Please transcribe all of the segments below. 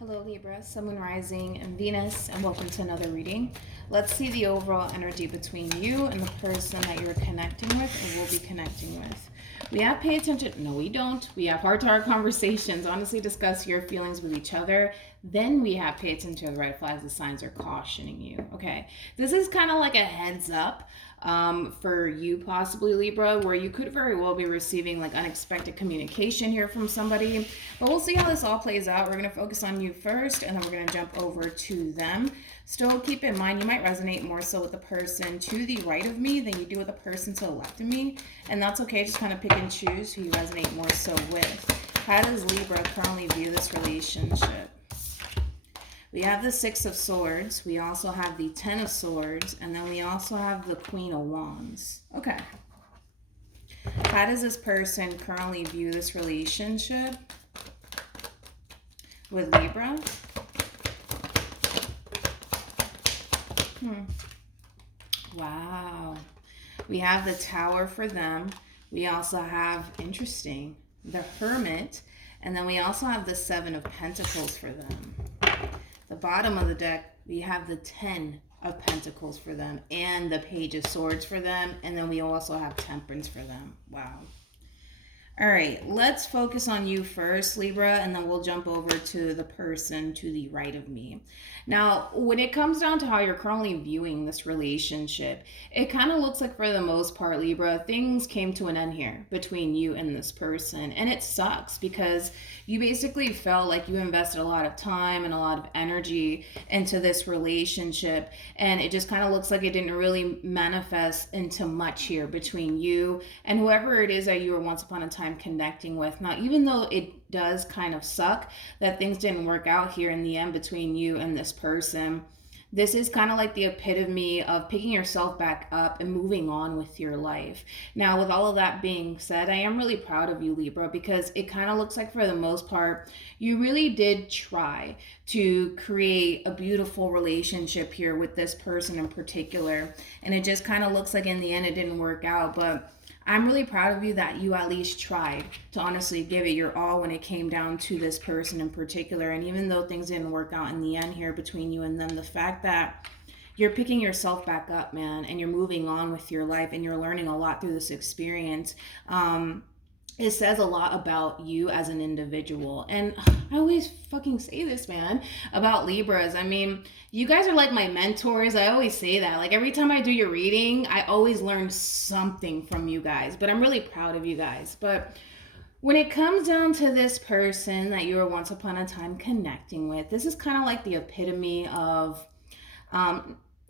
Hello Libra, Sun, Moon, Rising, and Venus, and welcome to another reading. Let's see the overall energy between you and the person that you're connecting with or will be connecting with. We have pay attention. No, we don't. We have heart-to-heart conversations, honestly discuss your feelings with each other. Then we have pay attention to the red flags, the signs are cautioning you. Okay, this is kind of like a heads up for you possibly Libra, where you could very well be receiving like unexpected communication here from somebody, but we'll see how this all plays out. We're going to focus on you first, and then we're going to jump over to them. Still keep in mind, you might resonate more so with the person to the right of me than you do with the person to the left of me, and that's okay. Just kind of pick and choose who you resonate more so with. How does Libra currently view this relationship? We have the Six of Swords, we also have the Ten of Swords, and then we also have the Queen of Wands. Okay. How does this person currently view this relationship with Libra? Wow. We have the Tower for them. We also have, interesting, the Hermit, and then we also have the Seven of Pentacles for them. The bottom of the deck, we have the 10 of Pentacles for them and the Page of Swords for them. And then we also have Temperance for them. Wow. All right, let's focus on you first, Libra, and then we'll jump over to the person to the right of me. Now, when it comes down to how you're currently viewing this relationship, it kind of looks like for the most part, Libra, things came to an end here between you and this person. And it sucks because you basically felt like you invested a lot of time and a lot of energy into this relationship. And it just kind of looks like it didn't really manifest into much here between you and whoever it is that you were once upon a time connecting with. Now, even though it does kind of suck that things didn't work out here in the end between you and this person, this is kind of like the epitome of picking yourself back up and moving on with your life. Now, with all of that being said, I am really proud of you, Libra, because it kind of looks like for the most part, you really did try to create a beautiful relationship here with this person in particular. And it just kind of looks like in the end it didn't work out, but I'm really proud of you that you at least tried to honestly give it your all when it came down to this person in particular. And even though things didn't work out in the end here between you and them, the fact that you're picking yourself back up, man, and you're moving on with your life and you're learning a lot through this experience, it says a lot about you as an individual. And I always fucking say this, man, about Libras. I mean, you guys are like my mentors. I always say that. Like every time I do your reading, I always learn something from you guys. But I'm really proud of you guys. But when it comes down to this person that you were once upon a time connecting with, this is kind of like the epitome of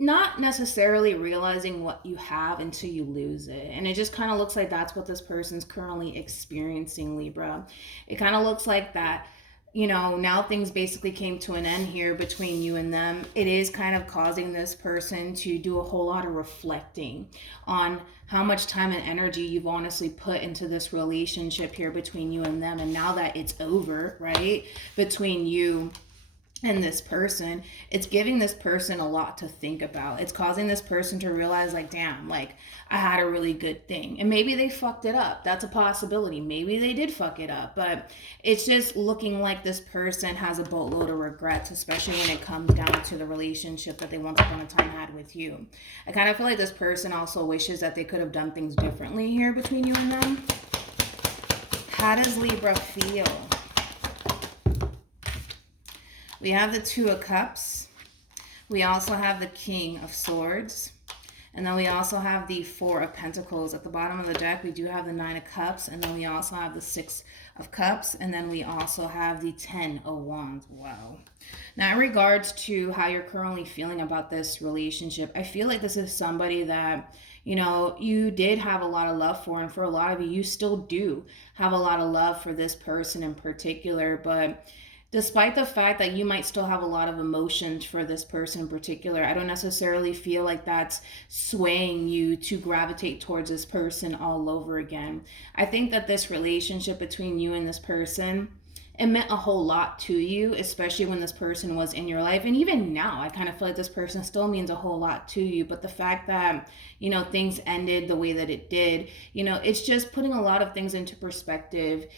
not necessarily realizing what you have until you lose it. And it just kind of looks like that's what this person's currently experiencing, Libra. It kind of looks like that, you know, now things basically came to an end here between you and them. It is kind of causing this person to do a whole lot of reflecting on how much time and energy you've honestly put into this relationship here between you and them. And now that it's over, right, between you and this person, it's giving this person a lot to think about. It's causing this person to realize, like, damn, like I had a really good thing. And maybe they fucked it up. That's a possibility. Maybe they did fuck it up. But it's just looking like this person has a boatload of regrets, especially when it comes down to the relationship that they once upon a time had with you. I kind of feel like this person also wishes that they could have done things differently here between you and them. How does Libra feel? We have the Two of Cups. We also have the King of Swords. And then we also have the Four of Pentacles. At the bottom of the deck, we do have the Nine of Cups. And then we also have the Six of Cups. And then we also have the 10 of Wands. Wow. Now, in regards to how you're currently feeling about this relationship, I feel like this is somebody that, you know, you did have a lot of love for. And for a lot of you, you still do have a lot of love for this person in particular. But despite the fact that you might still have a lot of emotions for this person in particular, I don't necessarily feel like that's swaying you to gravitate towards this person all over again. I think that this relationship between you and this person it meant a whole lot to you, especially when this person was in your life. And even now, I kind of feel like this person still means a whole lot to you. But the fact that, things ended the way that it did, it's just putting a lot of things into perspective,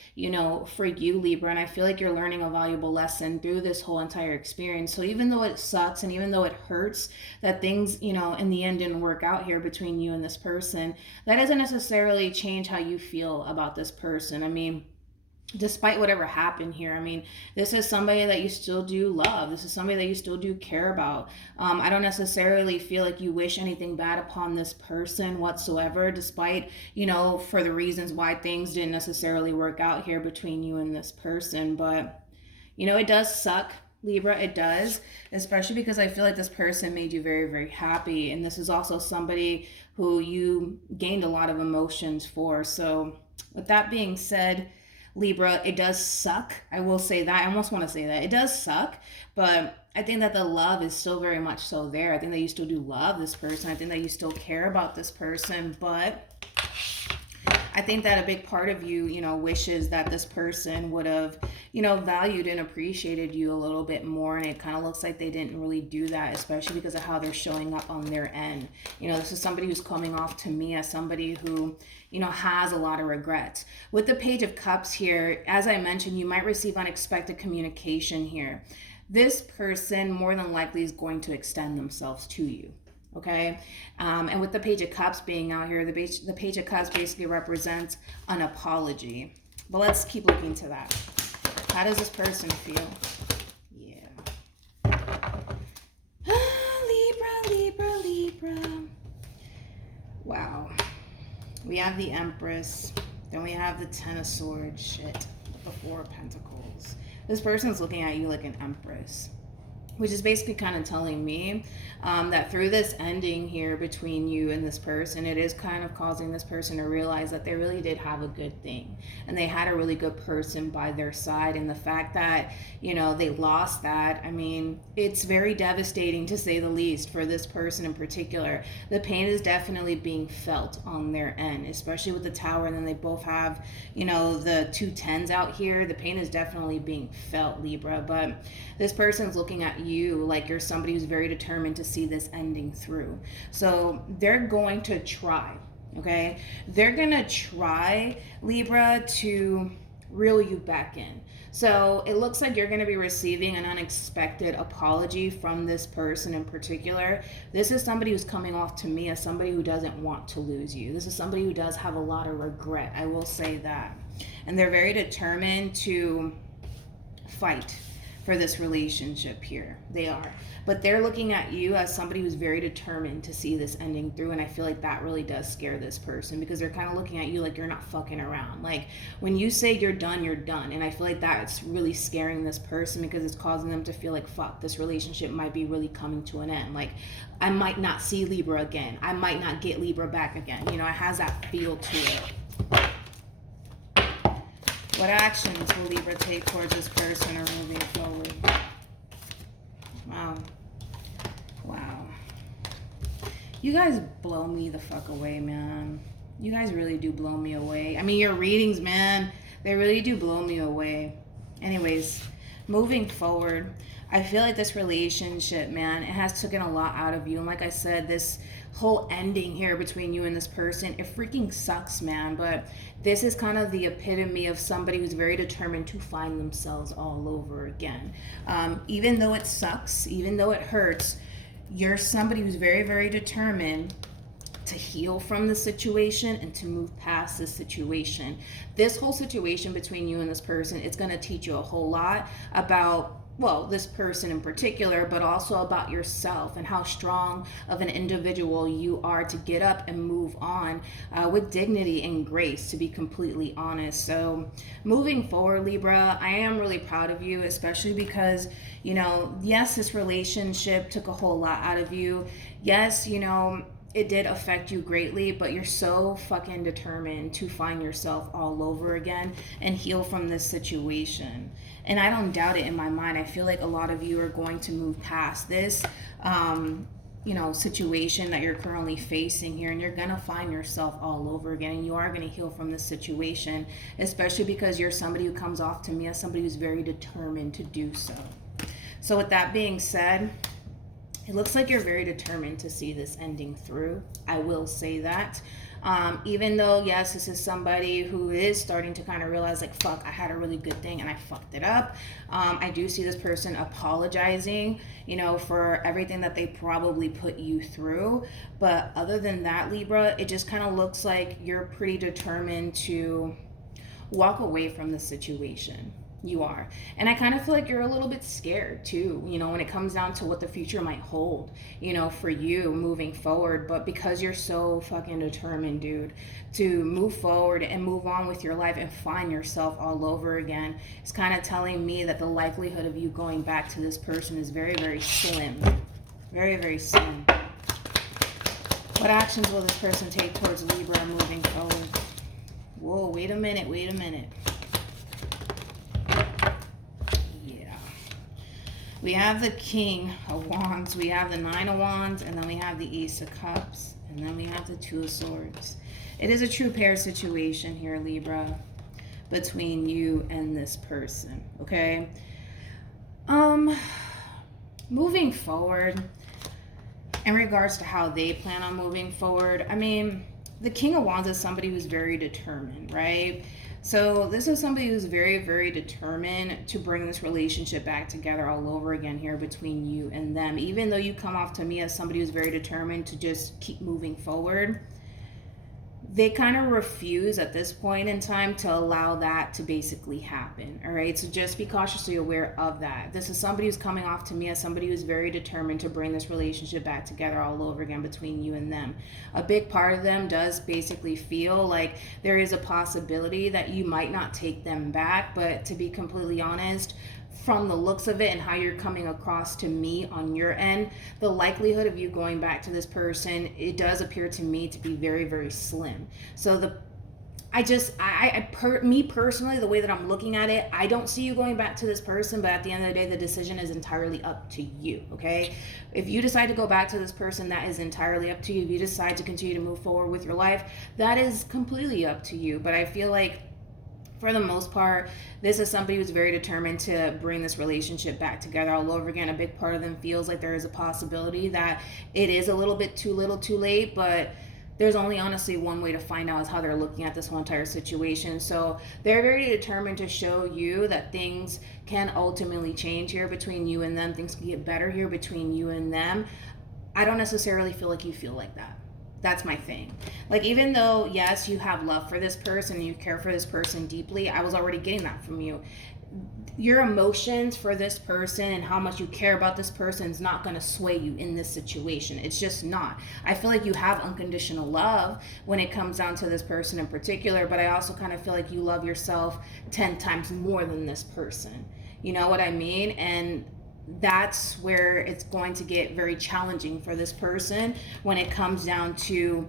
for you, Libra. And I feel like you're learning a valuable lesson through this whole entire experience. So even though it sucks and even though it hurts that things, in the end didn't work out here between you and this person, that doesn't necessarily change how you feel about this person. I mean, despite whatever happened here, I mean, this is somebody that you still do love. This is somebody that you still do care about. I don't necessarily feel like you wish anything bad upon this person whatsoever, despite, for the reasons why things didn't necessarily work out here between you and this person. But, it does suck, Libra, it does, especially because I feel like this person made you very, very happy. And this is also somebody who you gained a lot of emotions for. So with that being said, Libra, it does suck. I will say that. I almost want to say that. It does suck, but I think that the love is still very much so there. I think that you still do love this person. I think that you still care about this person, but I think that a big part of you, wishes that this person would have, valued and appreciated you a little bit more. And it kind of looks like they didn't really do that, especially because of how they're showing up on their end. This is somebody who's coming off to me as somebody who, has a lot of regrets. With the Page of Cups here, as I mentioned, you might receive unexpected communication here. This person more than likely is going to extend themselves to you. Okay, and with the Page of Cups being out here, the Page of Cups basically represents an apology. But let's keep looking to that. How does this person feel? Yeah. Libra. Wow. We have the Empress. Then we have the Ten of Swords. Shit. The Four of Pentacles. This person's looking at you like an Empress, which is basically kind of telling me that through this ending here between you and this person, it is kind of causing this person to realize that they really did have a good thing and they had a really good person by their side. And the fact that, they lost that, I mean, it's very devastating to say the least for this person in particular. The pain is definitely being felt on their end, especially with the Tower. And then they both have, the two tens out here. The pain is definitely being felt, Libra. But this person's looking at you like you're somebody who's very determined to see this ending through. So they're going to try, okay? They're gonna try, Libra, to reel you back in. So it looks like you're going to be receiving an unexpected apology from this person in particular. This is somebody who's coming off to me as somebody who doesn't want to lose you. This is somebody who does have a lot of regret. I will say that. And they're very determined to fight for this relationship here. They are. But they're looking at you as somebody who's very determined to see this ending through. And I feel like that really does scare this person because they're kind of looking at you like you're not fucking around. Like when you say you're done, you're done. And I feel like that's really scaring this person because it's causing them to feel like, fuck, this relationship might be really coming to an end. Like I might not see Libra again. I might not get Libra back again. It has that feel to it. What actions will Libra take towards this person or moving forward? Wow. You guys blow me the fuck away, man. You guys really do blow me away. I mean, your readings, man, they really do blow me away. Anyways, moving forward, I feel like this relationship, man, it has taken a lot out of you. And like I said, this whole ending here between you and this person, it freaking sucks, man. But this is kind of the epitome of somebody who's very determined to find themselves all over again. Even though it sucks, even though it hurts, you're somebody who's very, very determined to heal from the situation and to move past this situation. This whole situation between you and this person, it's going to teach you a whole lot about, well, this person in particular, but also about yourself and how strong of an individual you are to get up and move on with dignity and grace, to be completely honest. So moving forward, Libra, I am really proud of you, especially because, yes, this relationship took a whole lot out of you. Yes, it did affect you greatly, but you're so fucking determined to find yourself all over again and heal from this situation. And I don't doubt it in my mind. I feel like a lot of you are going to move past this. situation that you're currently facing here, and you're gonna find yourself all over again, and you are gonna heal from this situation, especially because you're somebody who comes off to me as somebody who's very determined to do so. So with that being said, it looks like you're very determined to see this ending through. I will say that. Even though, yes, this is somebody who is starting to kind of realize, like, fuck, I had a really good thing and I fucked it up. I do see this person apologizing, for everything that they probably put you through. But other than that, Libra, it just kind of looks like you're pretty determined to walk away from the situation. You are. And I kind of feel like you're a little bit scared too, when it comes down to what the future might hold, for you moving forward. But because you're so fucking determined, dude, to move forward and move on with your life and find yourself all over again, it's kind of telling me that the likelihood of you going back to this person is very, very slim. Very, very slim. What actions will this person take towards Libra moving forward? Whoa, wait a minute. We have the King of Wands, we have the Nine of Wands, and then we have the Ace of Cups, and then we have the Two of Swords. It is a true pair situation here, Libra, between you and this person, okay? Moving forward, in regards to how they plan on moving forward, the King of Wands is somebody who's very determined, right? So this is somebody who's very, very determined to bring this relationship back together all over again here between you and them. Even though you come off to me as somebody who's very determined to just keep moving forward, they kind of refuse at this point in time to allow that to basically happen. All right, so just be cautiously aware of that. This is somebody who's coming off to me as somebody who's very determined to bring this relationship back together all over again between you and them. A big part of them does basically feel like there is a possibility that you might not take them back, but to be completely honest, from the looks of it and how you're coming across to me on your end, the likelihood of you going back to this person, it does appear to me to be very, very slim. So me personally, the way that I'm looking at it, I don't see you going back to this person, but at the end of the day, the decision is entirely up to you, okay? If you decide to go back to this person, that is entirely up to you. If you decide to continue to move forward with your life, that is completely up to you. But I feel like, for the most part, this is somebody who's very determined to bring this relationship back together all over again. A big part of them feels like there is a possibility that it is a little bit too little too late, but there's only honestly one way to find out is how they're looking at this whole entire situation. So they're very determined to show you that things can ultimately change here between you and them. Things can get better here between you and them. I don't necessarily feel like you feel like that. That's my thing. Like, even though, yes, you have love for this person and you care for this person deeply, I was already getting that from you. Your emotions for this person and how much you care about this person is not going to sway you in this situation. It's just not. I feel like you have unconditional love when it comes down to this person in particular, but I also kind of feel like you love yourself 10 times more than this person. You know what I mean? And that's where it's going to get very challenging for this person when it comes down to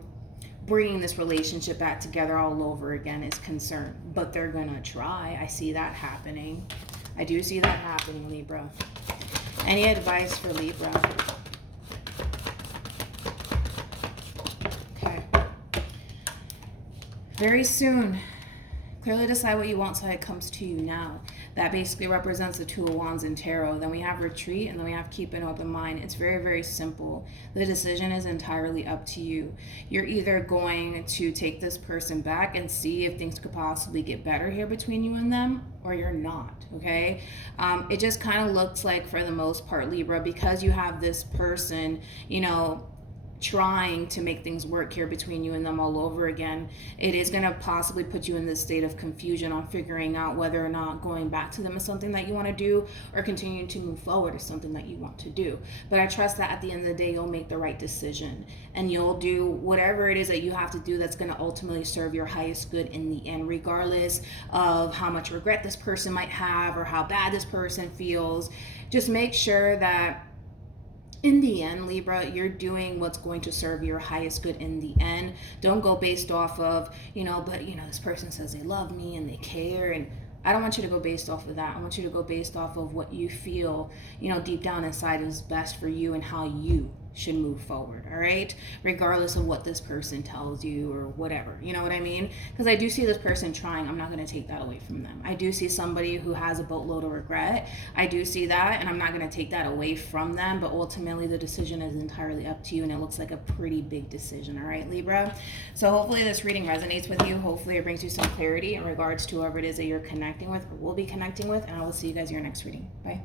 bringing this relationship back together all over again is concerned. But they're gonna try. I see that happening. I do see that happening, Libra. Any advice for Libra? Okay. Very soon. Clearly decide what you want so it comes to you now. That basically represents the Two of Wands in tarot. Then we have retreat, and then we have keep an open mind. It's very, very simple. The decision is entirely up to you. You're either going to take this person back and see if things could possibly get better here between you and them, or you're not, okay? It just kind of looks like, for the most part, Libra, because you have this person, trying to make things work here between you and them all over again, it is going to possibly put you in this state of confusion on figuring out whether or not going back to them is something that you want to do, or continuing to move forward is something that you want to do. But I trust that at the end of the day, you'll make the right decision, and you'll do whatever it is that you have to do that's going to ultimately serve your highest good in the end, regardless of how much regret this person might have or how bad this person feels. Just make sure that in the end, Libra, you're doing what's going to serve your highest good in the end. Don't go based off of, this person says they love me and they care. And I don't want you to go based off of that. I want you to go based off of what you feel, deep down inside is best for you and how you should move forward, all right? Regardless of what this person tells you or whatever, you know what I mean? Because I do see this person trying. I'm not going to take that away from them. I do see somebody who has a boatload of regret. I do see that, and I'm not going to take that away from them, but ultimately the decision is entirely up to you, and it looks like a pretty big decision, all right, Libra? So hopefully this reading resonates with you. Hopefully it brings you some clarity in regards to whoever it is that you're connecting with or will be connecting with, and I will see you guys in your next reading. Bye.